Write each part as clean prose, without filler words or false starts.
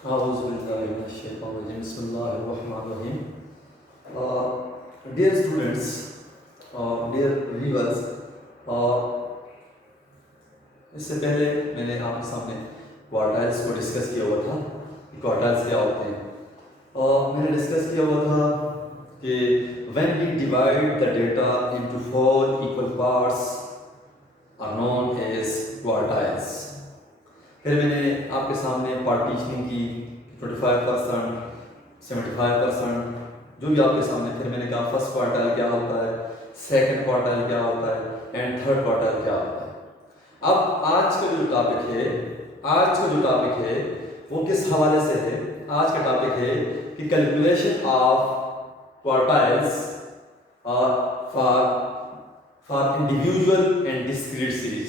Bismillahirrahmanirrahim. Dear students, dear viewers, इससे पहले मैंने आपके सामने क्वार्टाइल्स को डिस्कस किया हुआ था कि क्वार्टाइल्स क्या होते हैं। मैंने डिस्कस किया हुआ था कि when we divide the data into 4 equal parts are known as quartiles। फिर मैंने आपके सामने पार्टीशनिंग की 25%, 75%, जो भी आपके सामने। फिर मैंने कहा फर्स्ट क्वार्टाइल क्या होता है, सेकंड क्वार्टाइल क्या होता है एंड थर्ड क्वार्टाइल क्या होता है। अब आज का जो टॉपिक है वो किस हवाले से है। आज का टॉपिक है कि calculation of quartiles for individual and discrete series.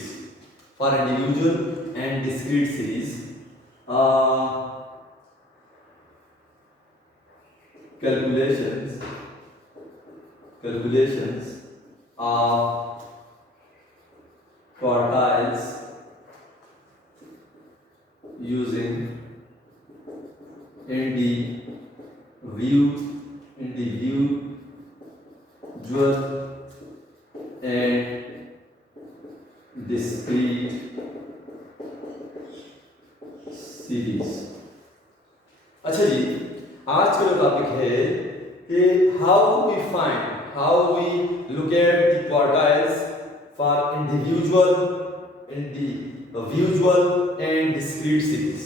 Calculations of quartiles using individual and discrete series। अच्छा जी, आज का जो टॉपिक है कि how we look at the quartiles for individual and discrete series.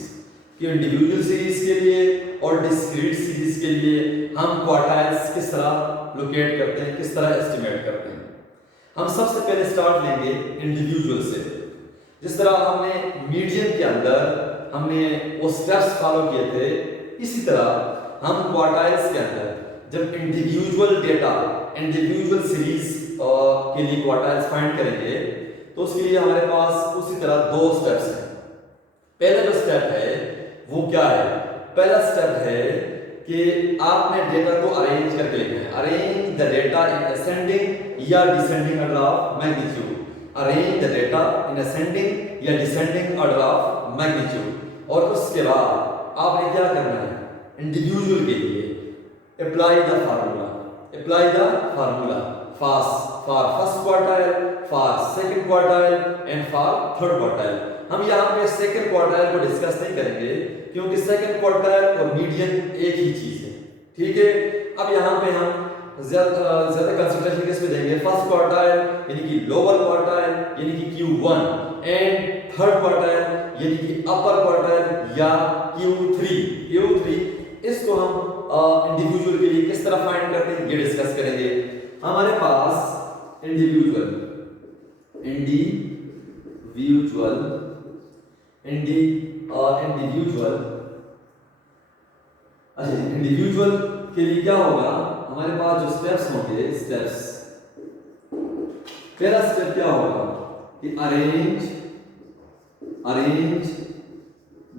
कि इंडिविजुअल सीरीज के लिए और डिस्क्रीट सीरीज के लिए हम क्वार्टाइल्स किस तरह लोकेट करते हैं, किस तरह एस्टिमेट करते हैं। हम सबसे पहले स्टार्ट लेंगे इंडिविजुअल से। जिस तरह हमने मीडियन के अंदर हमने वो स्टेप्स फॉलो किए थे, इसी तरह हम क्वार्टाइल्स के अंदर जब इंडिविजुअल सीरीज के लिए क्वार्टाइल्स फाइंड करेंगे तो उसके लिए हमारे पास उसी तरह दो स्टेप्स हैं। पहला जो स्टेप है वो क्या है? पहला स्टेप है कि आपने डेटा को अरेंज करके लिखना है। Arrange the data in ascending या descending order of magnitude. Arrange the data in ascending या डिसेंडिंग ऑर्डर ऑफ मैग्नीट्यूड। और उसके बाद आपने क्या करना है? इंडिविजुअल के लिए apply the formula for first quartile, for second quartile and for third quartile. हम यहाँ पे सेकंड क्वार्टाइल को डिस्कस नहीं करेंगे क्योंकि सेकंड क्वार्टाइल और मीडियन एक ही चीज है, ठीक है। अब यहाँ पे हम ज्यादा कंसंट्रेशन किस पे देंगे? फर्स्ट क्वार्टाइल यानी कि लोअर क्वार्टाइल यानी कि Q1 एंड थर्ड क्वार्टाइल यानी कि अपर क्वार्टाइल या Q3। इसको हम इंडिविजुअल के लिए किस तरह फाइंड करते हैं ये डिस्कस करेंगे। हमारे पास इंडिविजुअल के लिए क्या होगा? हमारे पास जो स्टेप्स होंगे, पहला स्टेप क्या होगा कि arrange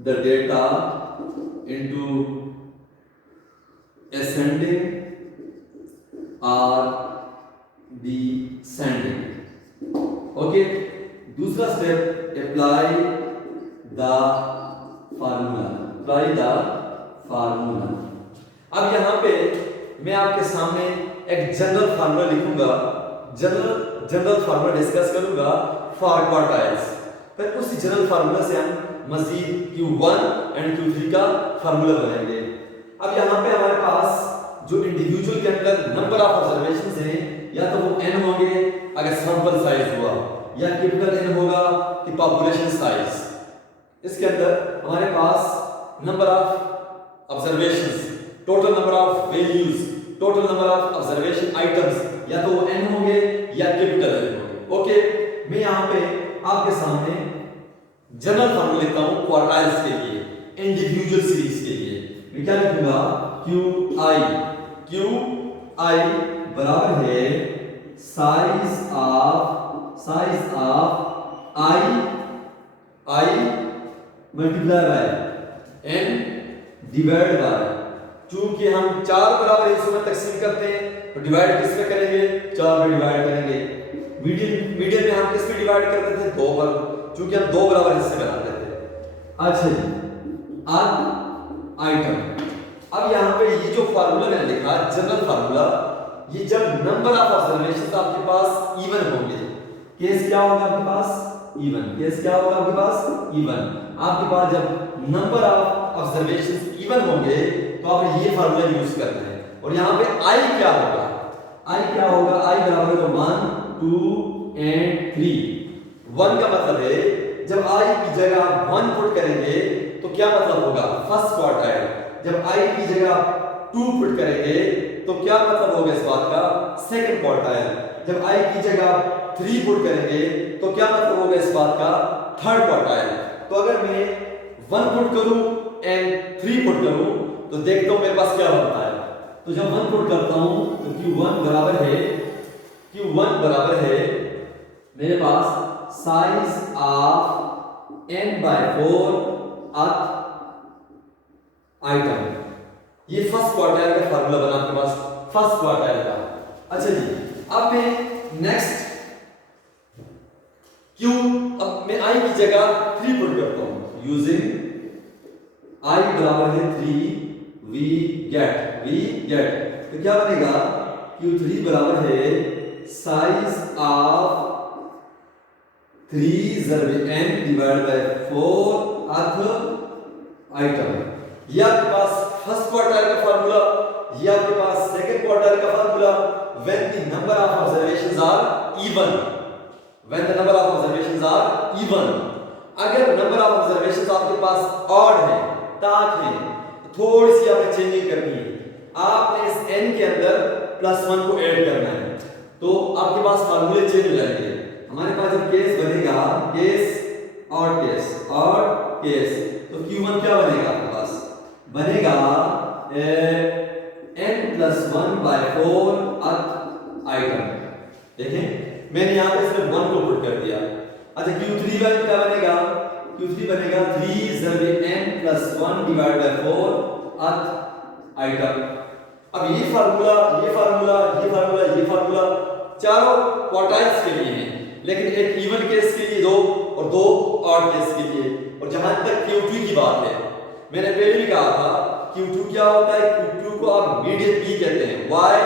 the data into ascending or descending। Okay. दूसरा स्टेप apply the formula। अब यहां पे मैं आपके सामने एक जनरल फार्मूला लिखूंगा, जनरल फार्मूला डिस्कस करूंगा फॉर क्वार्टाइल्स। फिर उसी जनरल फार्मूला से हम मजीद Q1 एंड Q3 का फार्मूला बनाएंगे। अब यहाँ पे हमारे पास जो इंडिविजुअल के अंदर नंबर ऑफ ऑब्जर्वेशंस हैं, या तो वो n होंगे अगर सैंपल साइज हुआ, या कैपिटल N होगा कि पॉपुलेशन साइज। इसके अंदर हमारे पास number of observations, total number of values, total number of observation items, या तो वो n होंगे या कैपिटल N होंगे। ओके, मैं यहाँ पे आपके सामने जनरल फार्मूला लिखता हूं क्वार्टाइल्स के लिए, इंडिविजुअल सीरीज के लिए। मैं क्या लिखूंगा? QI बराबर है size of I multiply by n divide by. चूंकि हम 4 बराबर हिस्सों में तकसीम करते हैं तो डिवाइड किस पे करेंगे? 4 में डिवाइड करेंगे। मीडियन में हम किस पे डिवाइड करते थे? 2 पर, क्योंकि हम 2 बराबर हिस्से बनाते थे। अच्छा जी, अब आइटम। अब यहाँ पे ये जो फार्मूला मैंने लिखा जनरल फार्मूला, ये जब नंबर ऑफ ऑब्जर्वेशंस आपके पास इवन होंगे, केस क्या होगा आपके पास इवन, केस क्या होगा आपके पास इवन, आपके पास जब नंबर ऑफ ऑब्जर्वेशंस इवन होंगे तो आप ये फार्मूला यूज करते हैं। और यहाँ पे आई क्या होगा, आई क्या होगा, आई बराबर होगा 1 2 एंड 3। 1 का मतलब है जब आई की जगह आप 1 पुट करेंगे तो क्या मतलब होगा फर्स्ट क्वार्टाइल, जब आई की जगह 2 पुट करेंगे तो क्या मतलब होगा इस बात का सेकंड क्वार्टाइल, जब आई की जगह 3 पुट करेंगे तो क्या मतलब होगा इस बात का थर्ड क्वार्टाइल। तो अगर मैं 1 पुट करूं एंड 3 पुट करूं तो देखता हूं मेरे पास क्या बनता है। तो जब 1 पुट करता हूं तो Q1 बराबर है मेरे पास साइज ऑफ n/4 अर्थ आइटम। ये फर्स्ट क्वार्टाइल का फार्मूला बना आपके पास फर्स्ट क्वार्टाइल का। अच्छा जी, अब मैं नेक्स्ट Q, अब मैं I की जगह 3 पुट करता हूं यूजिंग I बराबर है 3 वी गेट तो क्या बनेगा Q3 बराबर है size of 3/n/4 earth item. ये आपके पास फर्स्ट क्वार्टाइल का फार्मूला, ये आपके पास सेकंड क्वार्टाइल का formula. When the number of observations are even, when the number of observations are even, अगर नंबर ऑफ ऑब्जर्वेशंस आपके पास ऑड है, ताक है, थोड़ी सी आपने चेंजिंग करनी है, आपने इस n के अंदर +1 को ऐड करना है तो आपके पास फार्मूले चेंज हो जाएंगे। हमारे पास जब केस बनेगा केस तो Q1 क्या बनेगा आपके पास बनेगा n+1/4 अर्थ आइटम। देखें मैंने यहाँ पे सिर्फ 1 को पुट कर दिया। अच्छा Q3 का क्या बनेगा, Q3 बनेगा 3/n+1/4 अर्थ आइटम। अब ये फार्मूला चारों क्वार्टाइल्स के लिए है, लेकिन एक इवन केस के लिए 2 और 2 ऑड केस के लिए। और जहां तक Q2 की बात है, मैंने पहले भी कहा था Q2 क्या होता है, Q2 को आप मीडियन बी कहते हैं। वाई,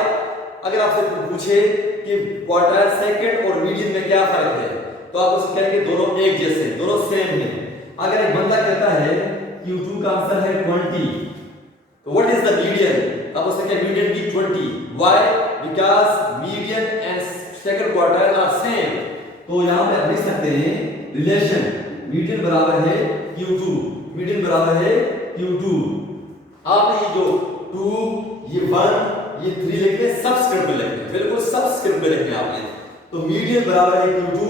अगर आपसे पूछे कि क्वार्टाइल सेकंड और मीडियन में क्या फर्क है तो आप उससे कहेंगे दोनों एक जैसे, दोनों सेम है। अगर एक बंदा कहता है Q2 का आंसर है 20 तो व्हाट इज द मीडियन, अब उससे क्या median be 20। Why, because median and second quartile are same. तो यहां पे आप लिख सकते हैं रिलेशन मीडियन बराबर है Q2, मीडियन बराबर है Q2। आपने ये जो 2 ये 1 ये 3 लिखने सबस्क्रिप्ट में लिखने, बिल्कुल सबस्क्रिप्ट में लिखने आपने। तो मीडियन बराबर है Q2,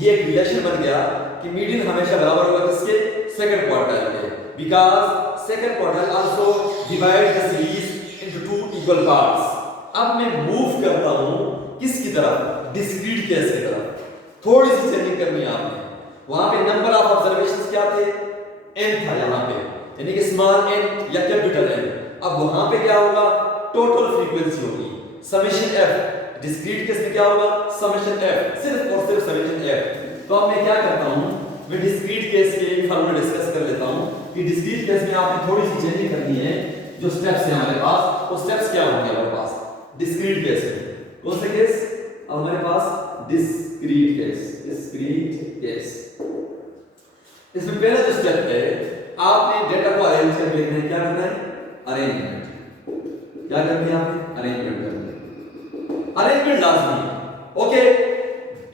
ये एक रिलेशन बन गया कि मीडियन हमेशा बराबर होगा किसके, सेकंड क्वार्टाइल के, because second quartile also divide the series into 2 equal parts. अब मैं मूव करता हूं किसकी तरफ, डिस्क्रीट केस की तरफ। थोड़ी सी चेंजिंग करनी है आपने। वहां पे नंबर ऑफ ऑब्जर्वेशंस क्या थे, n था यहां पे, यानी कि स्मॉल n या कैपिटल n। अब वहां पे क्या होगा, टोटल फ्रीक्वेंसी होगी समेशन f। डिस्क्रीट केस में क्या होगा, समेशन f, सिर्फ और सिर्फ समेशन f। तो अब मैं क्या करता हूं, मैं डिस्क्रीट केस के लिए फार्मूला डिस्कस कर लेता हूं कि डिस्क्रीट केस में आपने थोड़ी सी चेंजिंग करनी है। जो स्टेप्स हैं हमारे पास, वो स्टेप्स क्या होंगे हमारे पास डिस्क्रीट केस में, कौन से केस, अब हमारे पास डिस्क्रीट केस। इसमें पहला जो स्टेप है, आपने डेटा को अरेंज करके लिखना है। क्या करना है, अरेंजमेंट। क्या करनी है आपने, अरेंजमेंट करनी है, अरेंजमेंट लाजमी है। ओके,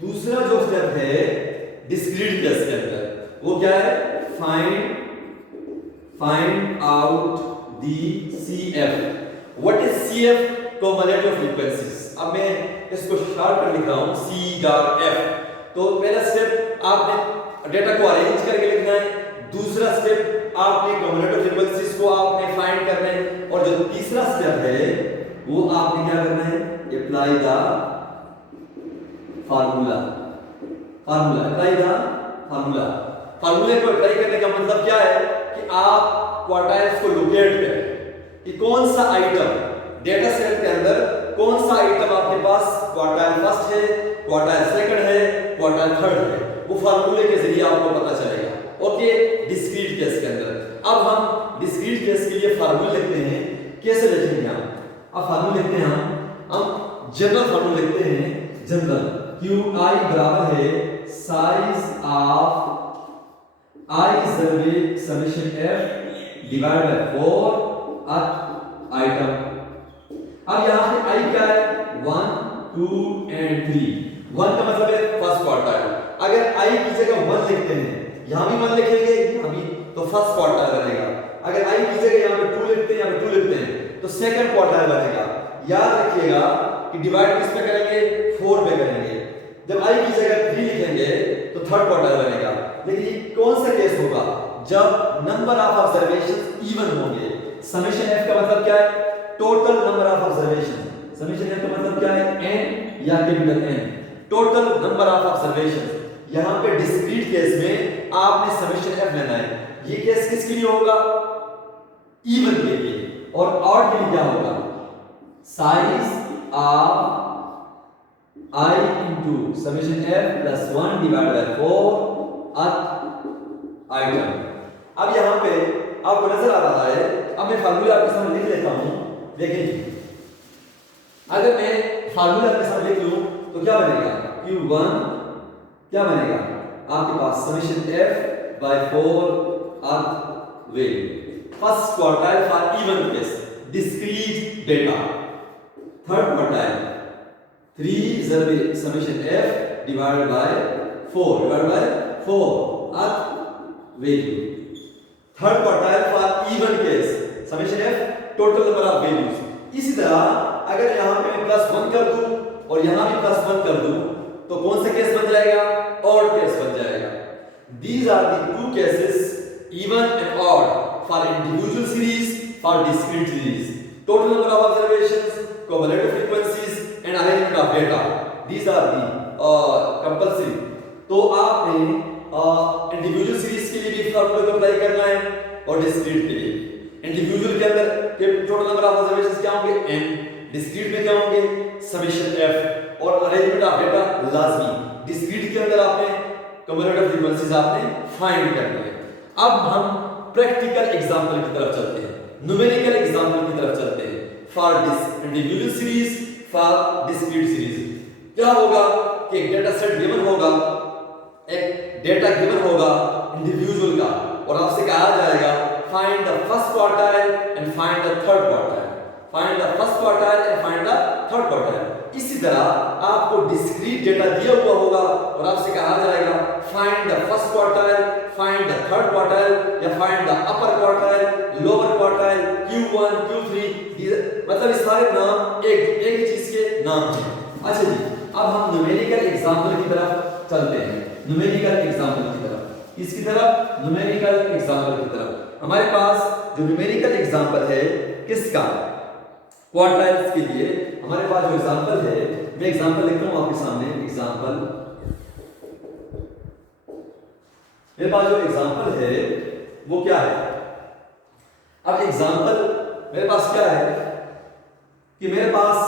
दूसरा जो स्टेप है डिस्क्रीट केस के अंदर, वो क्या है, find out the CF। What is CF, cumulative frequencies। अब मैं इसको शॉर्ट कर लिख रहा हूं C.F। तो पहला स्टेप आपने डेटा को अरेंज करके लिखना है, दूसरा स्टेप आपने cumulative frequencies को आपने फाइंड करना है, और जो तीसरा स्टेप है वो आपने क्या करना है, अप्लाई द फार्मूला। फार्मूले को अप्लाई करने का मतलब क्या है कि आप क्वार्टाइल्स को लोकेट करें कि कौन सा आइटम डेटा सेट के अंदर, कौन सा आइटम आपके पास क्वार्टाइल फर्स्ट है, क्वार्टाइल सेकंड है, क्वार्टाइल थर्ड है, वो फार्मूले के जरिए आपको पता चलेगा। ओके, डिस्क्रीट केस के अंदर अब हम डिस्क्रीट केस के लिए फार्मूले लिखते हैं, कैसे लिखेंगे हम? अब फार्मूला लिखते हैं हम जनरल फार्मूला लिखते हैं, जनरल QI बराबर है size of I survey summation F divide by 4 earth item. अब यहाँ पे I क्या है? 1 2 एंड 3। 1 का मतलब है फर्स्ट क्वार्टाइल। अगर I की जगह 1 लिखते हैं, यहाँ भी 1 लिखेंगे, यहाँ भी, तो फर्स्ट क्वार्टाइल बनेगा। अगर I की जगह यहाँ पे 2 लिखते हैं, यहाँ पे 2 लिखते हैं, तो सेकंड क्वार्टाइल बनेगा। याद रखिएगा कि डिवाइड किस पे करेंगे? 4 पे करेंगे। जब I की जगह 3 लिखेंगे तो थर्ड क्वार्टाइल बनेगा। लेकिन ये कौन सा केस होगा? जब नंबर ऑफ ऑब्जर्वेशंस इवन होंगे। समेशन F का मतलब क्या है? Total number of observation. Summation F का मतलब क्या है? n या capital N, total number of observations. यहां पे डिस्क्रीट केस में आपने समेशन F लेना है। ये केस किसके लिए होगा? इवन के लिए। और ऑड के लिए क्या होगा? Size of I into summation F plus 1 divided by 4 earth item. अब यहाँ पे आपको नजर आ रहा है, अब मैं फार्मूला आपके सामने लिख लेता हूँ। देखिए, अगर मैं फार्मूला आपके सामने लिख लूँ तो क्या बनेगा? Q1 क्या बनेगा आपके पास? समेशन F by 4 अर्थ value. First quartile for even case, discrete data. Third quartile 3 सर्वे समेशन F डिवाइडेड बाय 4 अर्थ value. Third quartile for even case, summation F total number of values. इसी तरह अगर यहां पे मैं +1 कर दूं और यहां भी +1 कर दूं तो कौन सा केस बन जाएगा? ऑड केस बन जाएगा। These are the two cases, even and odd, for individual series, for discrete series. Total number of observations, cumulative frequencies and arrangement of data, these are the compulsory। तो आपने individual series के लिए भी formula को apply करना है और discrete के लिए। इंडिविजुअल के अंदर टोटल नंबर ऑफ ऑब्जर्वेशंस क्या होंगे? n। डिस्क्रीट में क्या होंगे? Summation F। और अरेंजमेंट ऑफ डेटा लाजमी। डिस्क्रीट के अंदर आपने cumulative frequencies आपने फाइंड करनी है। अब हम प्रैक्टिकल एग्जांपल की तरफ चलते हैं, न्यूमेरिकल एग्जांपल की तरफ चलते हैं। For this individual series, for discrete series क्या होगा कि एक डेटा सेट गिवन होगा, एक डेटा गिवन होगा इंडिविजुअल का, और आपसे कहा जाएगा find the first quartile and find the third quartile, find the first quartile and find the third quartile. इसी तरह आपको डिस्क्रीट डेटा दिया हुआ होगा और आपसे कहा जाएगा find the first quartile, find the third quartile या find the upper quartile, lower quartile, Q1 Q3। मतलब इस सारे नाम एक ही चीज के नाम हैं। अच्छा जी, अब हम न्यूमेरिकल एग्जांपल की तरफ चलते हैं। न्यूमेरिकल एग्जांपल की तरफ, किसकी तरफ? न्यूमेरिकल एग्जांपल की तरफ। हमारे पास जो न्यूमेरिकल एग्जांपल है किसका? क्वार्टाइल्स के लिए हमारे पास जो एग्जांपल है, मैं एग्जांपल लिखता हूं आपके सामने। एग्जांपल, मेरे पास जो एग्जांपल है वो क्या है? अब एग्जांपल मेरे पास क्या है कि मेरे पास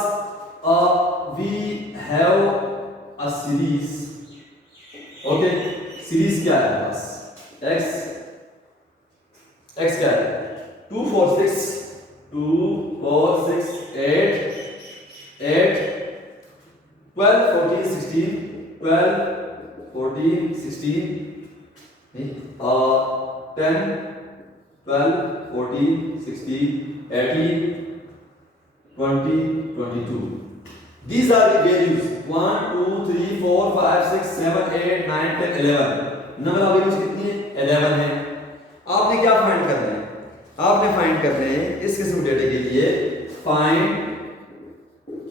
we have a series. Okay, series क्या है मेरे पास? x क्या है? 2 4 6 2 4 6 8 8 12 14 16 12 14 16 10 12 14 16 18 20 22। These are the values 1 2 3 4 5 6 7 8 9 10 11। Number of values कितनी है? 11 है। आपने क्या फाइंड करना है? आपने फाइंड करना है इस किस्म डेटा के लिए find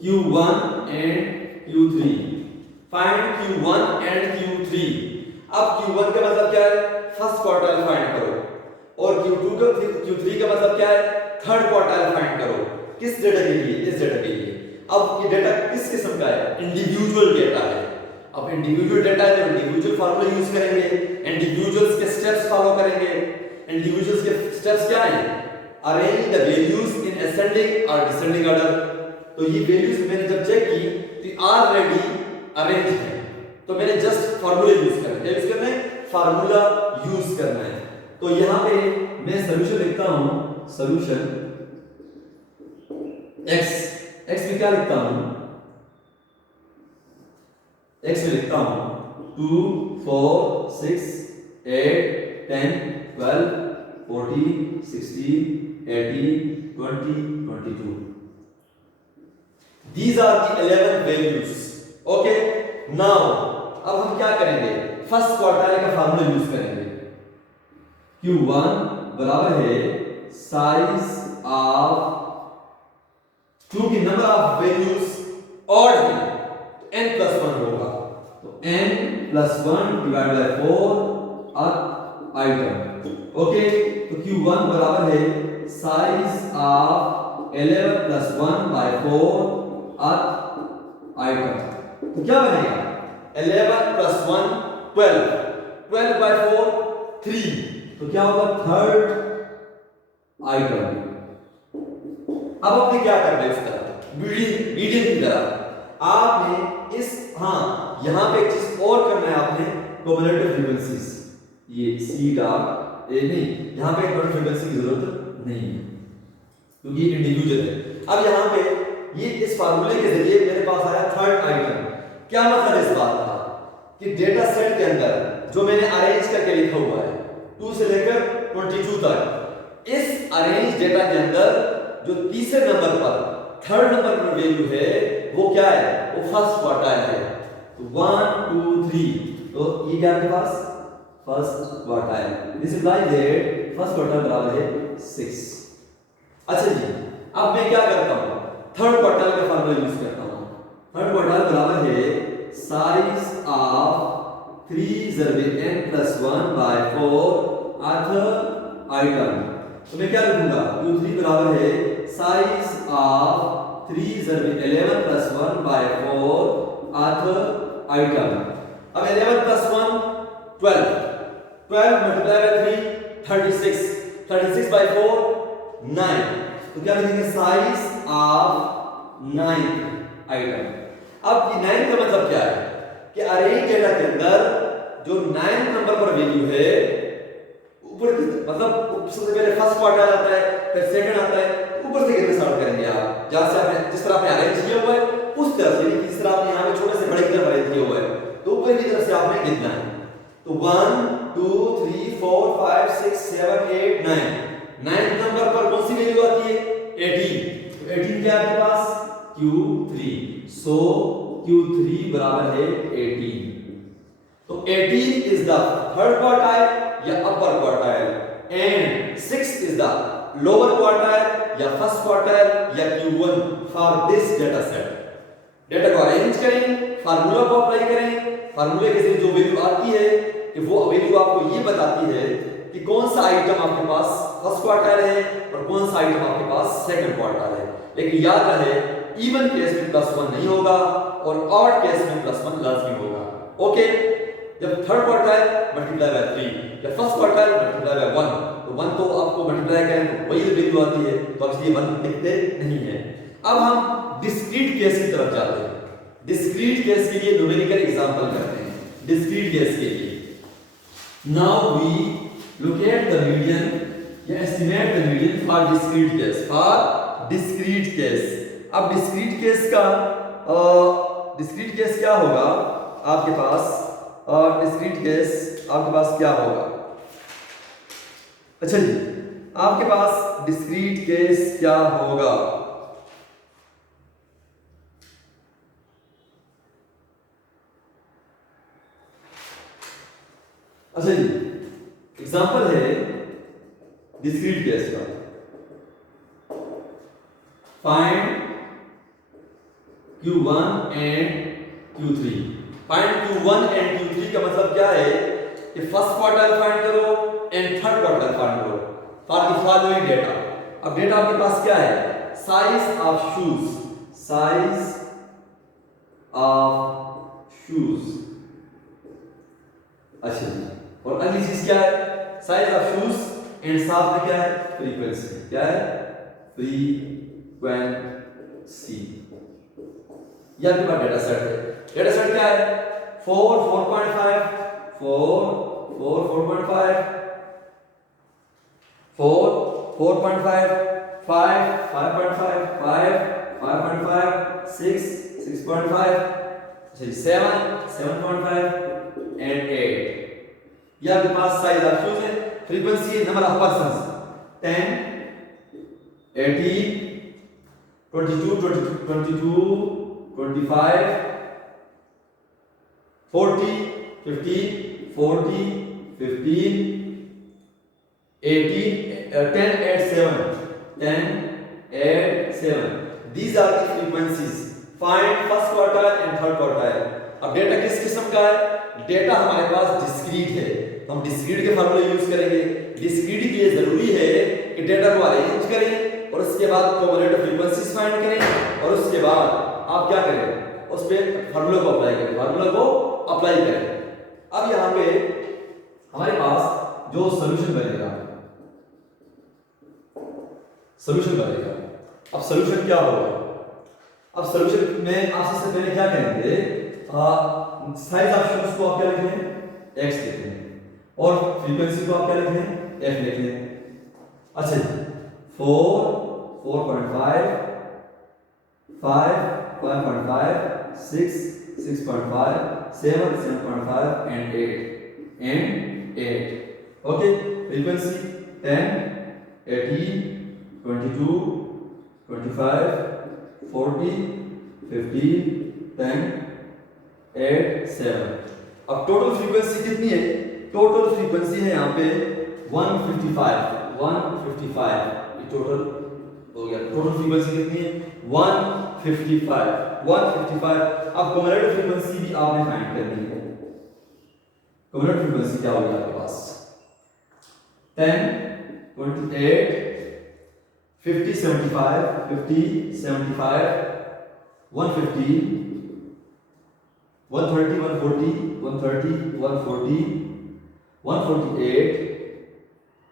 Q1 and Q3, find Q1 and Q3। अब Q1 का मतलब क्या है? फर्स्ट क्वार्टाइल फाइंड करो, और Q3 का मतलब क्या है? थर्ड क्वार्टाइल फाइंड करो। किस डेटा के लिए? इस डेटा के लिए। अब ये डेटा किस किस्म का है? इंडिविजुअल डेटा है। अब इंडिविजुअल डेटा है तो इंडिविजुअल फार्मूला यूज करेंगे, इंडिविजुअल्स के स्टेप्स फॉलो करेंगे। इंडिविजुअल्स के स्टेप्स क्या हैं? Arrange the values in ascending और डिसेंडिंग ऑर्डर। तो ये वैल्यूज मैंने जब चेक की तो ऑलरेडी अरेंज है, तो मैंने जस्ट फार्मूला यूज करना है। क्या यूज करना है? फार्मूला यूज करना है। तो यहाँ पे मैं सॉल्यूशन लिखता हूँ सॉल्यूशन x में क्या लिखता हूं, x में लिखता हूं 2 4 6 8 10 12 14 16 18 20 22. These are the 11 values. Okay, now अब हम क्या करेंगे, फर्स्ट क्वार्टाइल का फार्मूला यूज करेंगे। Q1 बराबर है साइज ऑफ, क्योंकि नंबर ऑफ वैल्यूज ऑड है तो n+1 होगा, तो n+1 divide by 4 item. Okay, तो Q1 बराबर है साइज ऑफ 11 + 1 by 4 आइटम। तो क्या बनेगा, 11 + 1 12, 12 by 4 3, तो क्या होगा थर्ड आइटम। अब आपने क्या करना है, इस तरह मीडियन की तरह आपने इस, हाँ यहां पे एक चीज और करना है आपने, कॉम्युलेटिव फ्रीक्वेंसीज, ये सी डॉट ए नहीं, यहां पे कॉम्युलेटिव फ्रीक्वेंसी की जरूरत नहीं है क्योंकि ये इंडिविजुअल है। अब यहां पे ये इस फार्मूले के जरिए मेरे पास आया थर्ड आइटम। क्या मतलब इस बात का कि डेटा सेट के अंदर जो मैंने अरेंज करके लिखा हुआ है 2 से लेकर 22 तक, इस अरेंज डेटा के अंदर जो तीसरे नंबर पर थर्ड नंबर पर वैल्यू है वो क्या है, वो फर्स्ट क्वार्टाइल है। तो 1 2 3, तो ये क्या है आपके पास first quartile. This implies that first quartile बराबर है 6। अच्छा जी, अब मैं क्या करता हूं, थर्ड क्वार्टाइल का फार्मूला यूज करता हूं। थर्ड क्वार्टाइल बराबर है साइज ऑफ 3 n+1 by 4 अथर आइटम। तो मैं क्या लिखूंगा, Q3 बराबर है साइज ऑफ 3 11 + 1 by 4 अथर आइटम। अब 11 + 1 12, 12 मल्टीप्लाई बाय 3 36, 36 by 4 9, तो क्या लिखेंगे साइज ऑफ 9 आइटम। अब ये 9 का मतलब क्या है कि अरेंज डेटा के अंदर जो 9 नंबर पर वैल्यू है ऊपर की, मतलब सबसे पहले फर्स्ट क्वार्टाइल आता है, फिर सेकंड आता है, ऊपर से गिनना स्टार्ट करेंगे आप, जहां से आपने जिस तरह आपने अरेंज किया हुआ है उस तरह से, जिस तरह आपने यहां पे छोटे से बड़े की तरफ अरेंज किया हुआ है तो ऊपर की तरफ से आपने गिनना है। तो 1 2 3 4 5 6 7 8 9, 9 नंबर पर कौन सी वैल्यू आती है 18, तो 18 क्या है आपके पास Q3, सो Q3 बराबर है 18। तो 18 इज द थर्ड क्वार्टाइल या अपर quartile and 6 is the lower quartile या फर्स्ट क्वार्टाइल या Q1 for this data set. Data को अरेंज करें, फार्मूला को अप्लाई करें, फार्मूले के जरिए जो वैल्यू आती है कि वो वैल्यू आपको ये बताती है कि कौन सा आइटम आपके पास फर्स्ट क्वार्टाइल है और कौन सा आइटम आपके पास सेकंड क्वार्टाइल है। लेकिन याद रहे इवन केस में +1 नहीं होगा और ऑड केस में +1 लाजमी होगा। ओके, जब थर्ड क्वार्टाइल मल्टीप्लाई बाय 3 या फर्स्ट क्वार्टाइल मल्टीप्लाई बाय 1, तो 1 तो आपको मल्टीप्लाई करें तो वही वैल्यू आती है, तो आप इसलिए 1 लिखते नहीं है। अब हम डिस्क्रीट केस की तरफ जाते हैं। डिस्क्रीट केस के लिए न्यूमेरिकल एग्जांपल करते हैं। डिस्क्रीट केस के लिए now we locate the median या estimate the median for discrete case, for discrete case. अब डिस्क्रीट केस क्या होगा आपके पास, डिस्क्रीट केस आपके पास क्या होगा, अच्छा जी आपके पास डिस्क्रीट केस क्या होगा, अच्छा जी एग्जांपल है डिस्क्रीट केस का। Find Q1 and Q3। Find Q1 and Q3 का मतलब क्या है कि फर्स्ट क्वार्टाइल फाइंड करो एंड थर्ड क्वार्टाइल फाइंड करो फॉर द फॉलोइंग डेटा। अब डेटा आपके पास क्या है, size of shoes, size of shoes, अच्छा जी, और अगली चीज क्या है साइज ऑफ शूज एंड साथ में क्या है फ्रीक्वेंसी, क्या है फ्रीक्वेंसी। ये आपके पास डेटा सेट है। डेटा सेट क्या है 4 4.5 4 4 4.5 4 4.5, 5, 5.5, 5, 5.5, 6, 6.5, 7, 7.5 and 8. ये आपके पास साइज ऑफ फ्यूज है, फ्रीक्वेंसी है, number of persons 10, 18, 22, 22, 25, 40, 15, 40, 15, 18, 10, 8, 7, 10, 8, 7. These are the frequencies. Find first quartile and third quartile. अब डेटा किस किस्म का है? डेटा हमारे पास डिस्क्रीट है, तो हम डिस्क्रीट के फार्मूले यूज करेंगे। डिस्क्रीट के लिए जरूरी है कि डेटा को अरेंज करें और उसके बाद कॉम्बिनेटिव फ्रीक्वेंसीज फाइंड करें और उसके बाद आप क्या करें, उस पे फार्मूले को अप्लाई करें, फार्मूले को अप्लाई करें। अब यहाँ पे हमारे पास जो सॉल्यूशन बनेगा, अब सॉल्यूशन क्या होगा? अब सॉल्यूशन में आप सबसे पहले क्या करेंगे, साइज ऑफ फ्यूज को आप क्या लिखें, x लिखें और फ्रीक्वेंसी को आप क्या लिखें, f लिखें। अच्छा 4, 4.5, 5, 5.5, 6, 6.5, 7, 7.5 and 8 okay, frequency 10, 18, 22, 25, 40, 15, 10, 8, 7। अब टोटल फ्रीक्वेंसी कितनी है? टोटल फ्रीक्वेंसी है यहाँ पे 155, 155 ये टोटल हो गया। टोटल फ्रीक्वेंसी कितनी है? 155, 155। अब कम्युलेटिव फ्रीक्वेंसी भी आपने फाइंड करनी है। कम्युलेटिव फ्रीक्वेंसी क्या होगी आपके पास? 10, 28, 50, 75, 50, 75, 150, 130, 140, 130, 140, 148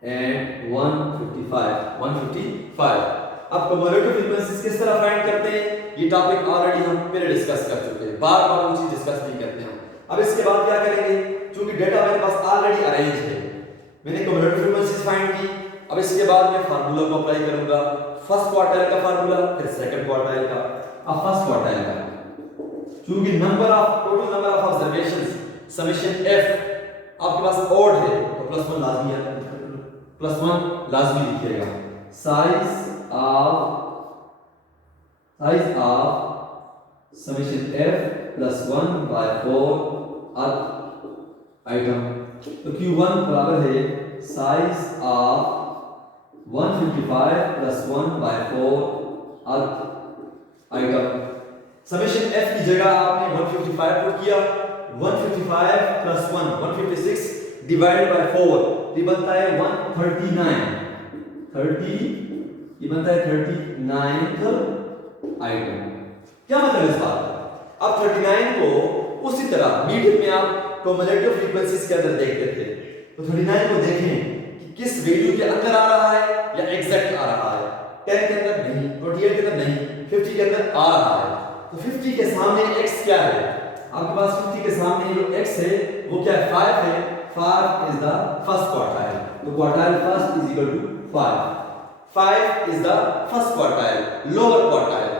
and 155। अब कम्युलेटिव फ्रीक्वेंसीज किस तरह फाइंड करते हैं, ये टॉपिक ऑलरेडी हम पहले डिस्कस कर चुके हैं, बार बार वो चीज डिस्कस नहीं करते हैं। अब इसके बाद क्या करेंगे, क्योंकि डेटा मेरे पास ऑलरेडी अरेंज है, मैंने कम्युलेटिव फ्रीक्वेंसीज फाइंड की। अब इसके बाद मैं फार्मूला को अप्लाई करूंगा, फर्स्ट क्वार्टाइल का फार्मूला, फिर सेकंड क्वार्टाइल का। अब फर्स्ट क्वार्टाइल का, क्योंकि total number of observations summation f आपके पास ऑड है तो +1 लाजमी है, +1 लाजमी लिखिएगा। Size of summation f +1/4 earth item, तो q1 बराबर है size of 155 +1/4 earth item. Summation f की जगह आपने 155 पुट किया, 155 + 1 156 डिवाइडेड बाय 4 ये बनता है 139, 30 ये बनता है 39th आइटम। क्या मतलब इस बात का? अब 39 को उसी तरह मीडियम में आप कम्युलेटिव फ्रीक्वेंसीज के अंदर देखते थे, तो 39 को देखें कि किस वैल्यू के अंदर आ रहा है या एग्जैक्ट आ रहा है। 10 के अंदर नहीं, 28 के अंदर नहीं, 50 के अंदर आ रहा है। तो 50 के सामने x क्या है? आपके पास 50 के सामने जो x है वो क्या है? 5 है। 5 इज द फर्स्ट क्वार्टाइल, तो quartile first is equal to 5। 5 is the first quartile, lower quartile.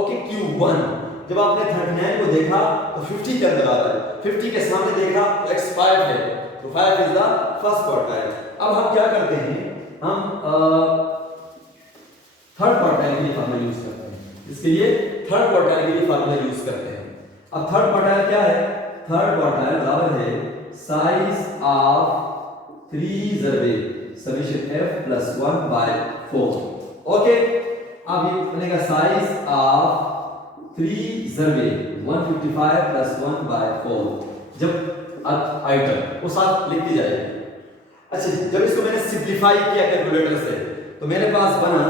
Okay, Q1 जब आपने 39 को देखा तो 50 के अंदर आ रहा है, 50 के सामने देखा तो x 5 है, तो 5 इज द फर्स्ट क्वार्टाइल। अब हम क्या करते हैं, हम थर्ड क्वार्टाइल के लिए फार्मूला यूज करते हैं। इसके लिए थर्ड क्वार्टाइल के लिए फार्मूला यूज करते हैं। अब थर्ड क्वार्टाइल क्या है? थर्ड क्वार्टाइल बराबर है साइज ऑफ 3 जरबे समेशन f +1/4। ओके, अब ये बनेगा साइज ऑफ 3 जरबे 155 +1/4। जब आइटम वो साथ लिखती जाएगी। अच्छा, जब इसको मैंने सिंपलीफाई किया कैलकुलेटर से तो मेरे पास बना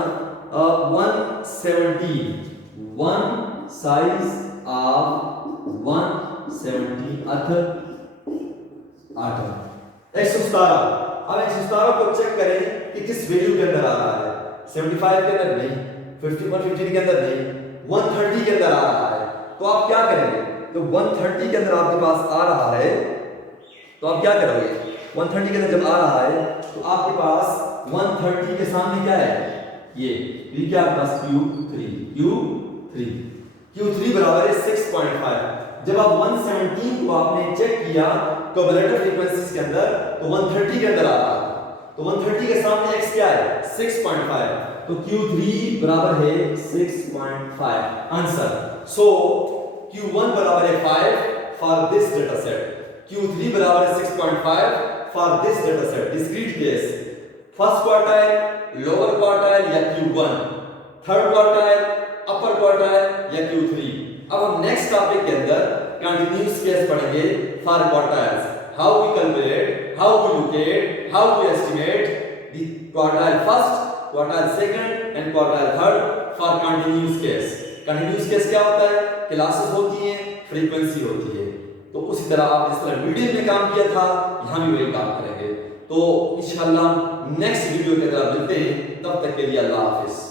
170, 1 साइज ऑफ 170 आटम 117। अब 117 को चेक करें कि किस वैल्यू के अंदर आ रहा है। 75 के अंदर नहीं, 51 के अंदर नहीं, 130 के अंदर आ रहा है। तो आप क्या करेंगे? तो 130 के अंदर आपके पास आ रहा है तो आप क्या करोगे? 130 के अंदर जब आ रहा है तो आपके पास 130 के सामने क्या है, ये क्या आपके पास Q3 बराबर है 6.5। जब आप 117 को आपने चेक किया कम्युलेटिव फ्रीक्वेंसीज के अंदर तो 130 के अंदर आ रहा था, तो 130 के सामने x क्या है 6.5, तो Q3 बराबर है 6.5 आंसर। सो Q1 बराबर है 5 for this data set, Q3 बराबर है 6.5 for this data set. Discrete case first quartile, lower quartile या Q1, थर्ड क्वार्टाइल, अपर क्वार्टाइल या Q3। अब हम नेक्स्ट टॉपिक के अंदर कंटीन्यूअस केस पढ़ेंगे for quartiles, how we calculate, how we locate, how we estimate the quartile first, quartile second and quartile third for continuous case. Continuous case क्या होता है, classes होती हैं, फ्रीक्वेंसी होती है। तो उसी तरह आप जिस तरह मीडियम में काम किया था यहां भी वही काम करेंगे। तो इंशाल्लाह नेक्स्ट वीडियो के अंदर मिलते हैं, तब तक के लिए अल्लाह हाफिज।